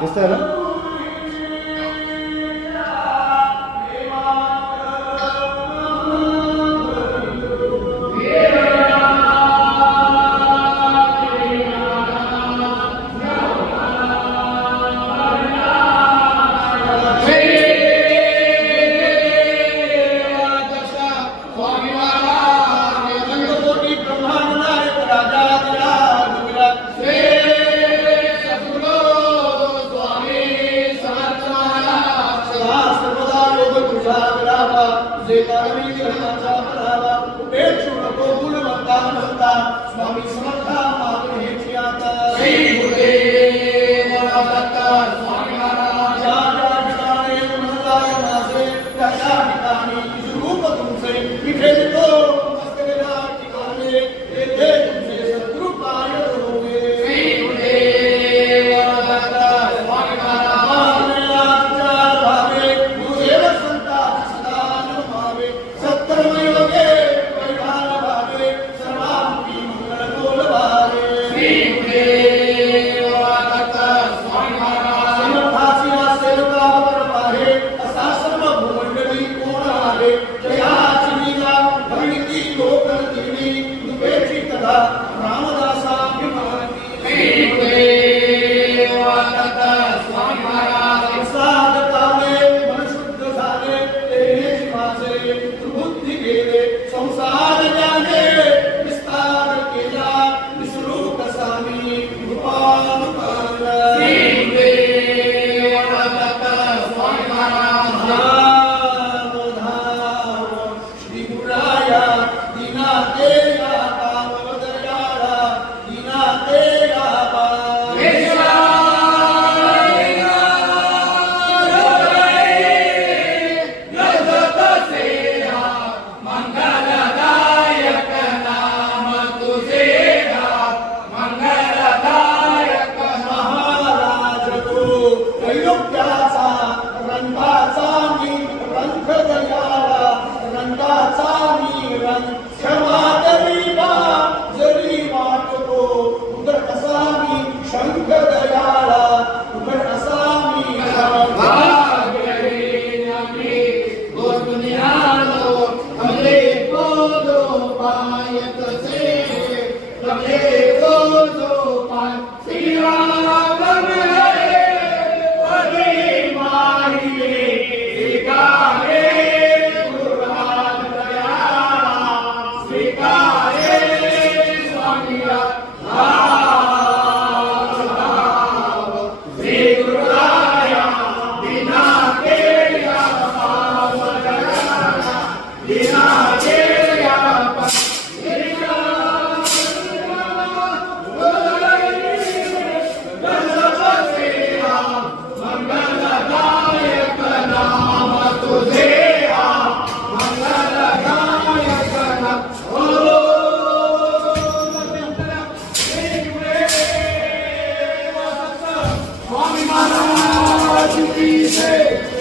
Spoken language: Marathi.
दिसतंय ना? जे कारणी ग्रहणाचा परावा उपेक्षू नको गुणवंता म्हणता स्वामी समर्था मागणे हेची आता श्री गुरुदेव दत्त स्वामी महाराज ज्या ज्या ठिकाणी मनदाय माझे त्या त्या ठिकाणी रूप तुमचे विठे तो मस्तकेला ठिकाणी येथे तुमचे सद्गुरु पाय होवे श्री गुरुदेव दत्त स्वामी महाराज ज्ञानाचा भावे गुरुदेव संता सदा नमावे सत्कर्मयोगे परिधान भावे सर्वांगी मंगल बोल भावे श्री गुरुदेव दत्त स्वामी महाराज समर्थाची सेवकावर पाहे असा सर्व भूमंडळी कोण आहे जयाची लीला भगवती लोकन दिली दुपेची कथा रामदासाभिमानी श्री गुरुदेव दत्त स्वामी महाराज प्रसाद काले मन शुद्ध झाले तेनेची माझे बुद्धी गेले संसार जाणे विस्तार केला विसरू कसा मी कृपानुकंद श्री गुरुदेव दत्त स्वामी महाराज धाम धाम श्री गुराया दीना तेया पावदयाळा दीना तेया मंगलदायक नाम तुझे मंगलदायक महाराज तो त्रैलोक्याचा रंगाचा मी रंग दयाळा रंगाचा मी रंग क्षमा करीबा जरी वाटतो उदर कसा मी शंख दयाळा उदर कसा मी स्वामी महाराज की जय।